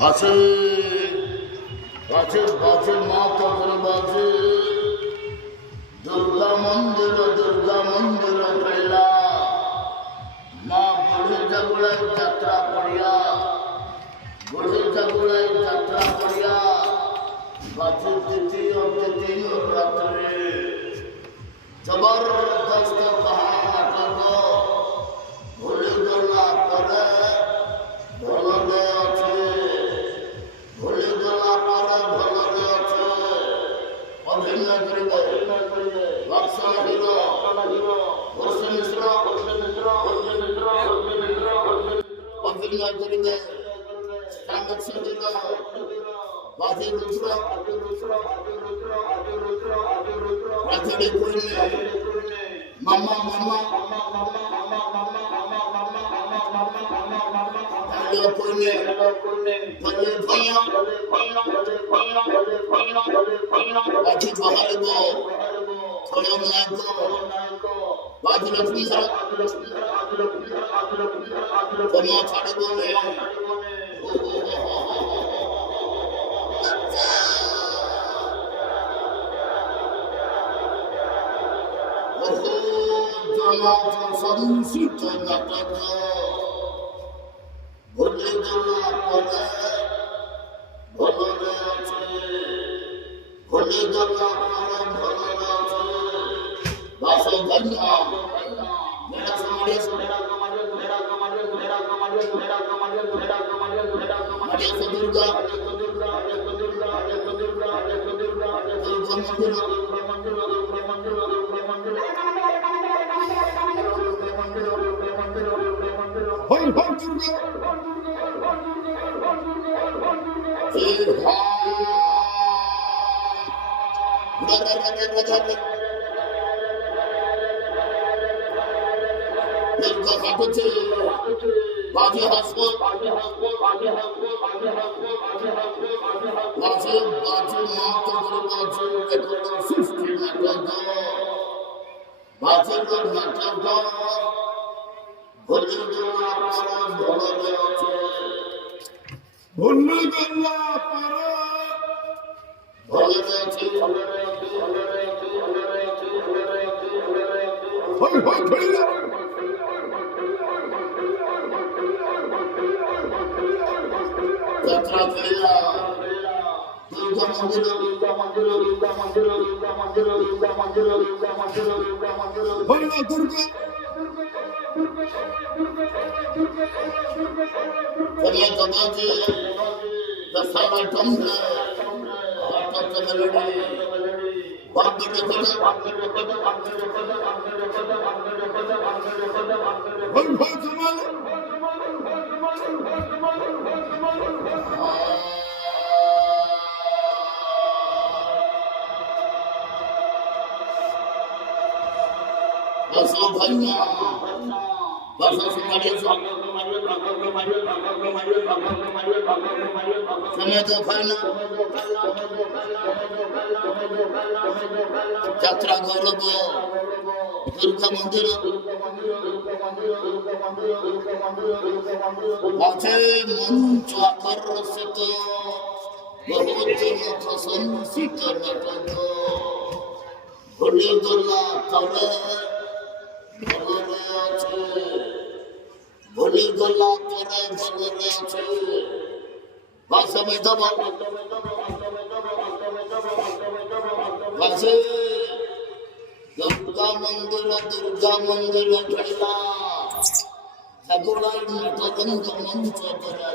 আছে আছে বাজে মা তখন বাজে দুর্গা মন্দির খেলা মা বুড়ি জাগুড়ায় যাত্রা করিয়া বাজে দ্বিতীয় রাত্রে জবরদস্ত কাহানি নাটক ভুলে গলা করে ভলরে আছে অভিনয় করিবে লক্ষণ হিরো অভিনয় করিবে বাজে রাজনী করিলে মামা করিলে বাজি বাহারিব খলনায়ক বাজি লক্ষ্মী তোমা ছাড়িব সংসিত নাটক ভুলে গলা পরে ভলরে আছে বাসধন্য দুর্গা বাজে হাসবো বাজে সৃষ্টি নাটক বাজে নাটক ভুলে গলা যাত্রা করিলা দুর্গা যাত্রা গৌরব দুর্গা মন্দির আছে মঞ্চ আকর্ষিত বহুজন প্রশংসিত নাটক ভুলে গলা করে ভলরে আছে বাসে দুর্গা মন্দির খেলা ঠাকুরার নাটক মঞ্চ করা